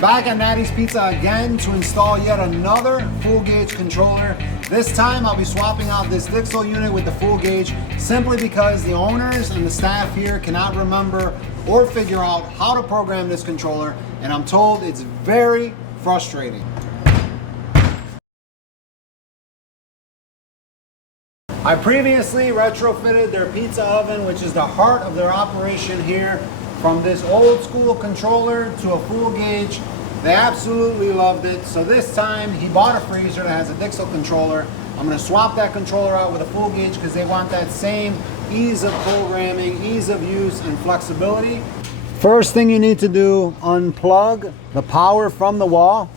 I'm back at Natty's Pizza again to install yet another full gauge controller. This time I'll be swapping out this Dixel unit with the full gauge simply because the owners and the staff here cannot remember or figure out how to program this controller, and I'm told it's very frustrating. I previously retrofitted their pizza oven, which is the heart of their operation here, from this old school controller to a full gauge. They absolutely loved it. So this time he bought a freezer that has a Dixel controller. I'm going to swap that controller out with a full gauge because they want that same ease of programming, ease of use, and flexibility. First thing you need to do, unplug the power from the wall.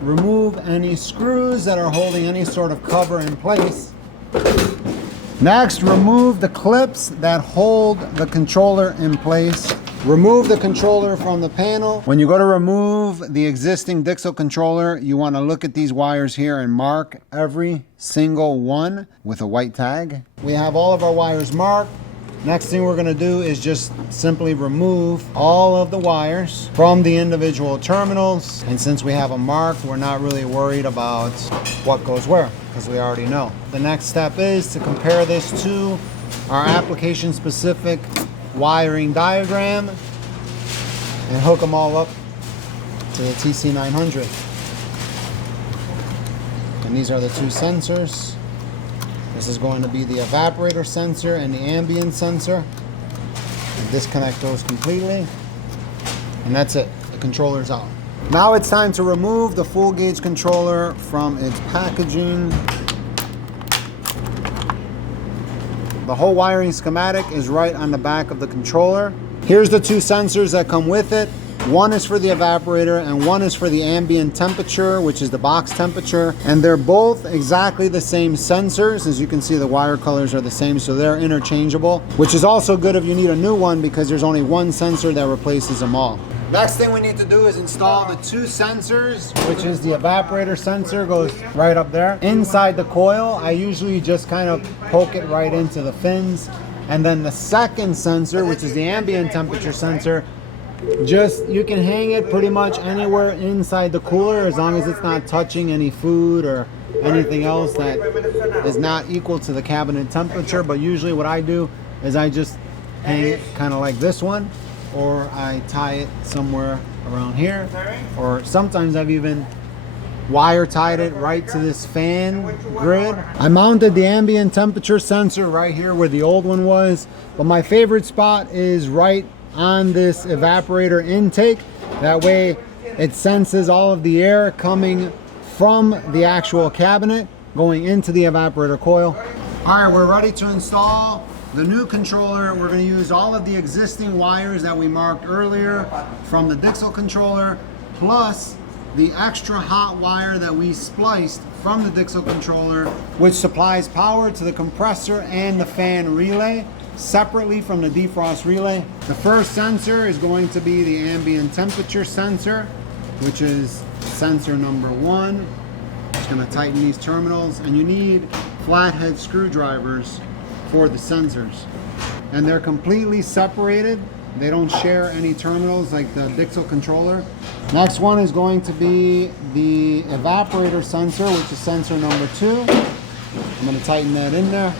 Remove any screws that are holding any sort of cover in place. Next, remove the clips that hold the controller in place. Remove the controller from the panel. When you go to remove the existing Dixel controller, you want to look at these wires here and mark every single one with a white tag. We have all of our wires marked. Next thing we're going to do is just simply remove all of the wires from the individual terminals. And since we have them marked, we're not really worried about what goes where because we already know. The next step is to compare this to our application specific wiring diagram and hook them all up to the TC900. And these are the two sensors. This is going to be the evaporator sensor and the ambient sensor. And disconnect those completely. And that's it. The controller's out. Now it's time to remove the full gauge controller from its packaging. The whole wiring schematic is right on the back of the controller. Here's the two sensors that come with it. One is for the evaporator and one is for the ambient temperature, which is the box temperature. And they're both exactly the same sensors. As you can see, the wire colors are the same, so they're interchangeable, which is also good if you need a new one because there's only one sensor that replaces them all. Next thing we need to do is install the two sensors, which is the evaporator sensor, goes right up there. Inside the coil, I usually just kind of poke it right into the fins. And then the second sensor, which is the ambient temperature sensor, you can hang it pretty much anywhere inside the cooler as long as it's not touching any food or anything else that is not equal to the cabinet temperature. But usually what I do is I just hang it kind of like this one, or I tie it somewhere around here, or sometimes I've even wire tied it right to this fan grid. I mounted the ambient temperature sensor right here where the old one was, but my favorite spot is right on this evaporator intake. That way it senses all of the air coming from the actual cabinet going into the evaporator coil. All right, we're ready to install the new controller. We're going to use all of the existing wires that we marked earlier from the Dixel controller, plus the extra hot wire that we spliced from the Dixel controller, which supplies power to the compressor and the fan relay separately from the defrost relay. The first sensor is going to be the ambient temperature sensor, which is sensor number 1. Just going to tighten these terminals, and you need flathead screwdrivers for the sensors. And they're completely separated. They don't share any terminals like the Dixel controller. Next one is going to be the evaporator sensor, which is sensor number 2. I'm going to tighten that in there.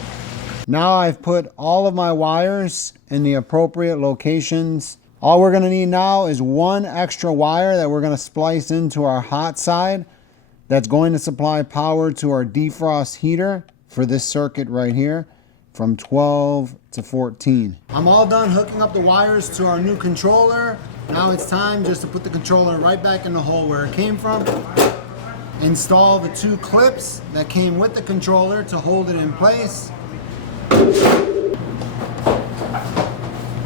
Now I've put all of my wires in the appropriate locations. All we're going to need now is one extra wire that we're going to splice into our hot side. That's going to supply power to our defrost heater for this circuit right here from 12 to 14. I'm all done hooking up the wires to our new controller. Now it's time just to put the controller right back in the hole where it came from. Install the two clips that came with the controller to hold it in place.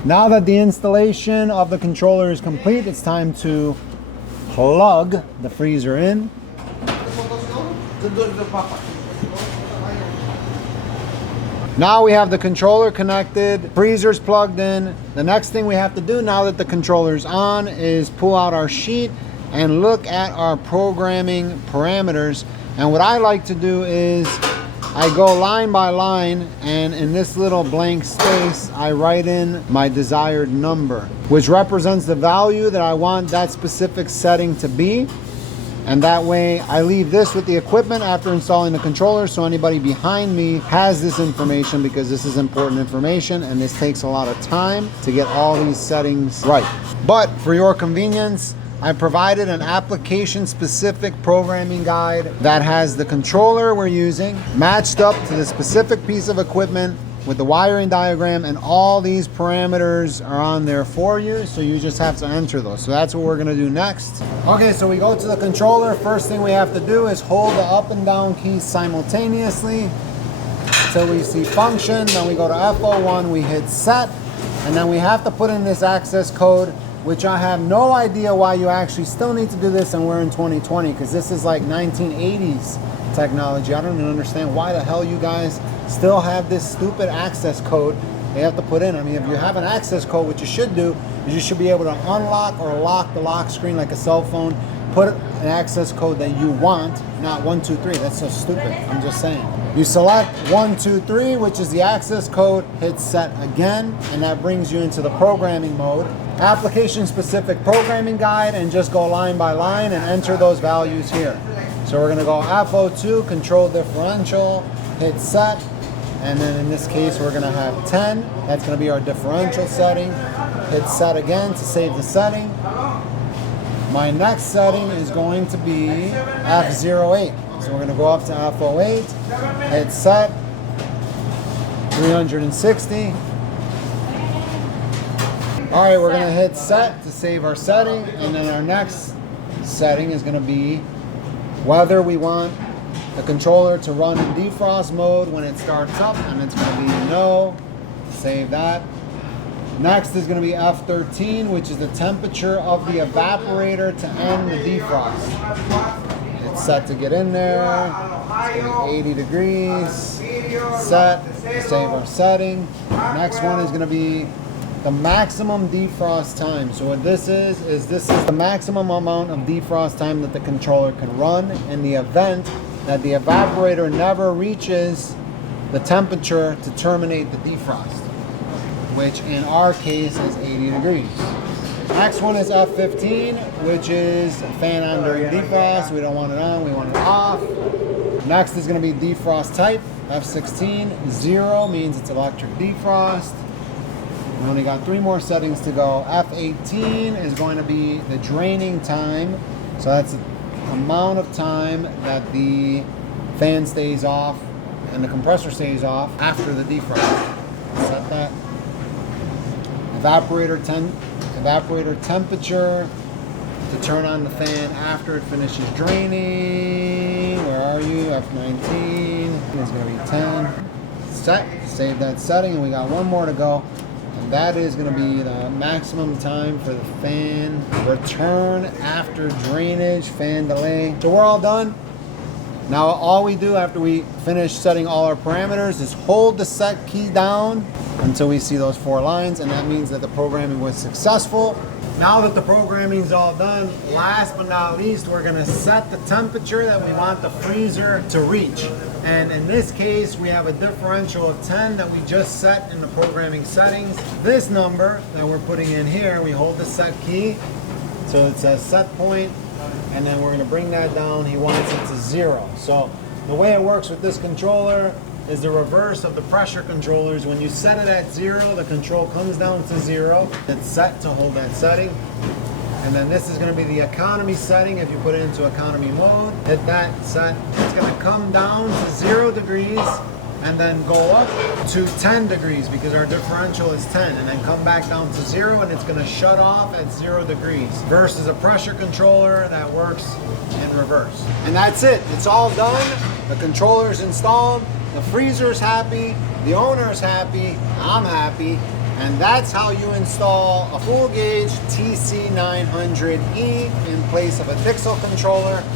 Now that the installation of the controller is complete, it's time to plug the freezer in. Now we have the controller connected, freezer's plugged in. The next thing we have to do now that the controller's on is pull out our sheet and look at our programming parameters. And what I like to do is I go line by line, and in this little blank space, I write in my desired number, which represents the value that I want that specific setting to be. And that way I leave this with the equipment after installing the controller, so anybody behind me has this information, because this is important information and this takes a lot of time to get all these settings right. But for your convenience, I provided an application-specific programming guide that has the controller we're using matched up to the specific piece of equipment with the wiring diagram, and all these parameters are on there for you, so you just have to enter those. So that's what we're gonna do next. Okay, so we go to the controller. First thing we have to do is hold the up and down keys simultaneously until we see function. Then we go to F01, we hit set, and then we have to put in this access code, which I have no idea why you actually still need to do this, and we're in 2020, because this is like 1980s technology. I don't even understand why the hell you guys still have this stupid access code they have to put in. I mean, if you have an access code, what you should do is you should be able to unlock or lock the lock screen like a cell phone. Put an access code that you want, not 123. That's so stupid. I'm just saying. You select 123, which is the access code, hit set again, and that brings you into the programming mode. Application specific programming guide, and just go line by line and enter those values here. So we're gonna go F02, control differential, hit set, and then in this case we're gonna have 10. That's gonna be our differential setting. Hit set again to save the setting. My next setting is going to be F08. So we're gonna go up to F08, hit set, 360. All right, we're gonna hit set to save our setting, and then our next setting is gonna be whether we want the controller to run in defrost mode when it starts up, and it's going to be no. Save that. Next is going to be F13, which is the temperature of the evaporator to end the defrost. It's set to get in there. It's going to be 80 degrees. Set to save our setting. Next one is going to be the maximum defrost time. So what this is this is the maximum amount of defrost time that the controller can run in the event that the evaporator never reaches the temperature to terminate the defrost, which in our case is 80 degrees. Next one is F15, which is fan on during defrost. We don't want it on, we want it off. Next is going to be defrost type. F16, 0 means it's electric defrost. We only got 3 more settings to go. F18 is going to be the draining time. So that's the amount of time that the fan stays off and the compressor stays off after the defrost. Set that. Evaporator temperature to turn on the fan after it finishes draining. Where are you? F19 is going to be 10. Set. Save that setting, and we got 1 more to go. And that is going to be the maximum time for the fan return after drainage, fan delay. So we're all done. Now all we do after we finish setting all our parameters is hold the set key down until we see those 4 lines, and that means that the programming was successful. Now that the programming is all done, last but not least, we're gonna set the temperature that we want the freezer to reach. And in this case, we have a differential of 10 that we just set in the programming settings. This number that we're putting in here, we hold the set key, so it says set point, and then we're gonna bring that down. He wants it to 0. So the way it works with this controller is the reverse of the pressure controllers. When you set it at 0, the control comes down to 0. It's set to hold that setting. And then this is going to be the economy setting. If you put it into economy mode, hit that set. It's going to come down to 0 degrees and then go up to 10 degrees because our differential is 10, and then come back down to 0, and it's going to shut off at 0 degrees versus a pressure controller that works in reverse. And that's it. It's all done. The controller's installed. The freezer's happy, the owner's happy, I'm happy, and that's how you install a full gauge TC900E in place of a Dixel controller.